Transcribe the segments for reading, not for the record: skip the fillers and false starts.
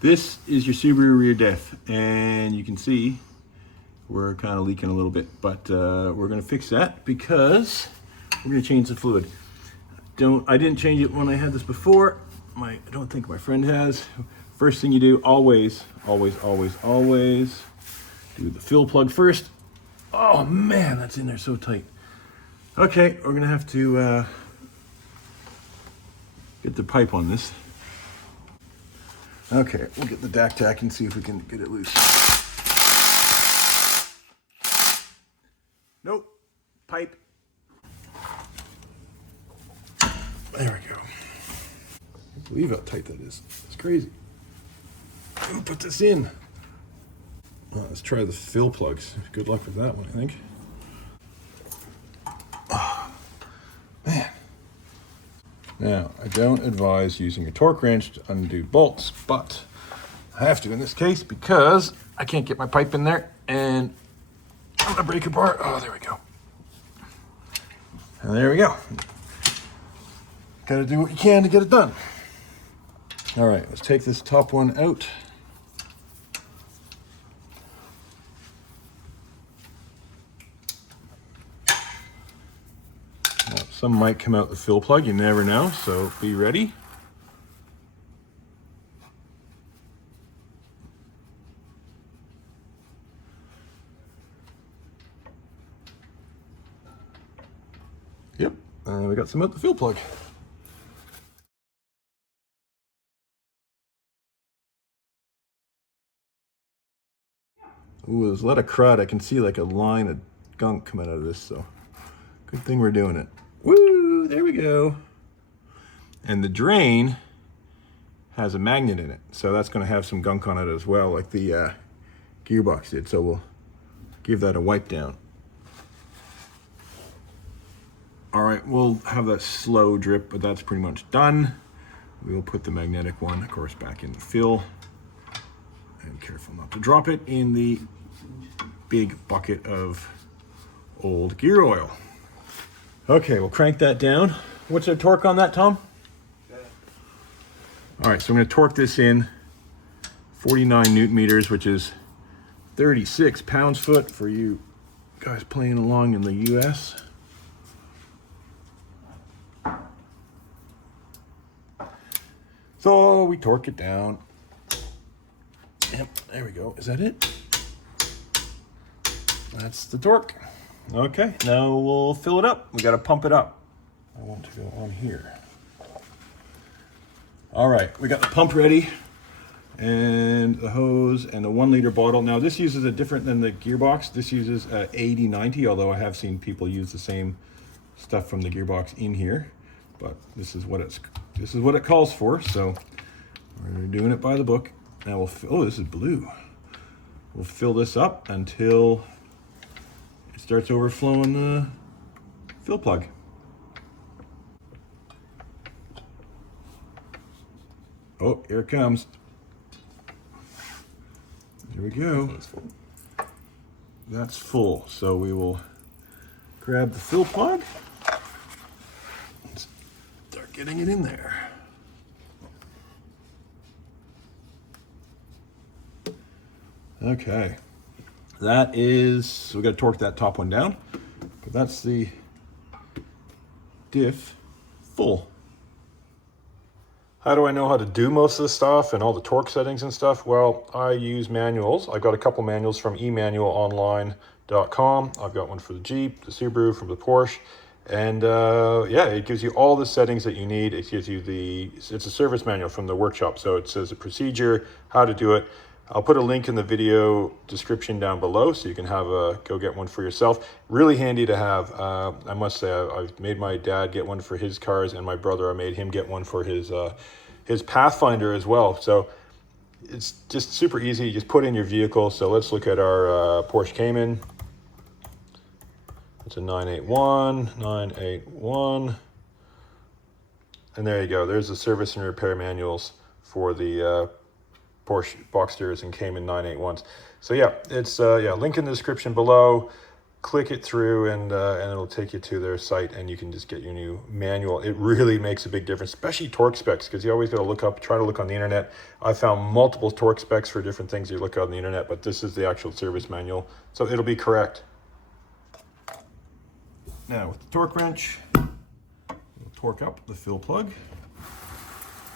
This is your Subaru rear diff, and you can see we're kind of leaking a little bit, but we're going to fix that because we're going to change the fluid. I didn't change it when I had this before. I don't think my friend has. First thing you do, always do the fill plug first. Oh man, that's in there so tight. Okay, we're going to have to get the pipe on this. Okay, we'll get the DAC tack and see if we can get it loose. Nope, pipe. There we go. I can't believe how tight that is. It's crazy. Who put this in? Well, let's try the fill plugs. Good luck with that one, I think. Oh, man. Now, I don't advise using a torque wrench to undo bolts, but I have to in this case because I can't get my pipe in there and I'm gonna break apart. Oh, there we go. And there we go. Gotta do what you can to get it done. All right, let's take this top one out. Some might come out the fill plug, you never know, so be ready. Yep, we got some out the fill plug. Ooh, there's a lot of crud. I can see like a line of gunk coming out of this, so good thing we're doing it. Woo, there we go. And the drain has a magnet in it, so that's going to have some gunk on it as well, like the gearbox did, so we'll give that a wipe down. All right, we'll have that slow drip, but that's pretty much done. We will put the magnetic one, of course, back in the fill. And careful not to drop it in the big bucket of old gear oil. Okay, we'll crank that down. What's the torque on that, Tom? All right, so I'm going to torque this in 49 newton meters, which is 36 pounds-foot for you guys playing along in the US. So we torque it down. Yep, there we go. Is that it? That's the torque. Okay, now we'll fill it up. We got to pump it up. I want to go on here. All right, we got the pump ready and the hose and the 1 liter bottle. Now this uses a different than the gearbox. This uses 80/90, although I have seen people use the same stuff from the gearbox in here. But this is what it calls for. So we're doing it by the book. Now we'll oh, this is blue. We'll fill this up until it starts overflowing the fill plug. Oh, here it comes. Here we go. That's full. So we will grab the fill plug and start getting it in there. Okay, that is, so we got to torque that top one down, but that's the diff full. How do I know how to do most of this stuff and all the torque settings and stuff? Well, I use manuals. I've got a couple manuals from emanualonline.com. I've got one for the Jeep, the Subaru, from the Porsche. And yeah, it gives you all the settings that you need. It gives you it's a service manual from the workshop. So it says a procedure, how to do it. I'll put a link in the video description down below so you can go get one for yourself. Really handy to have. I must say, I've made my dad get one for his cars, and my brother, I made him get one for his Pathfinder as well. So it's just super easy. You just put in your vehicle. So let's look at our Porsche Cayman. It's a 981. And there you go. There's the service and repair manuals for the Porsche Boxsters and Cayman 981s. So yeah, it's link in the description below. click it through, and it'll take you to their site, and you can just get your new manual. It really makes a big difference, especially torque specs, because you always got to try to look on the internet. I found multiple torque specs for different things you look on the internet, but this is the actual service manual, so it'll be correct. Now with the torque wrench, we'll torque up the fill plug,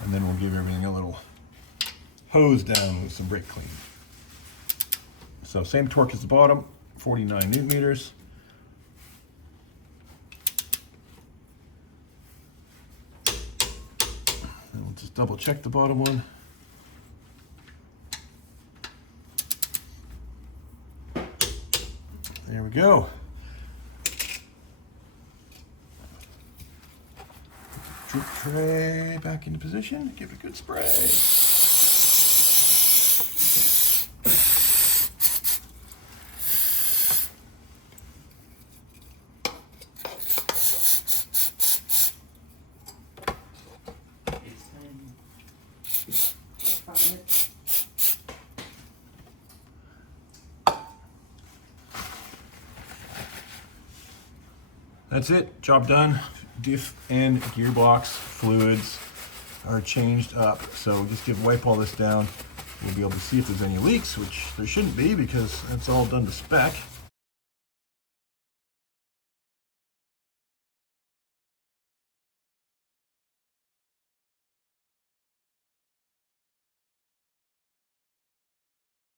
and then we'll give everything a little hose down with some brake clean. So same torque as the bottom, 49 Newton meters. And we'll just double check the bottom one. There we go. Droop tray back into position, give it a good spray. That's it, job done. Diff and gearbox fluids are changed up. So just wipe all this down. We'll be able to see if there's any leaks, which there shouldn't be because it's all done to spec.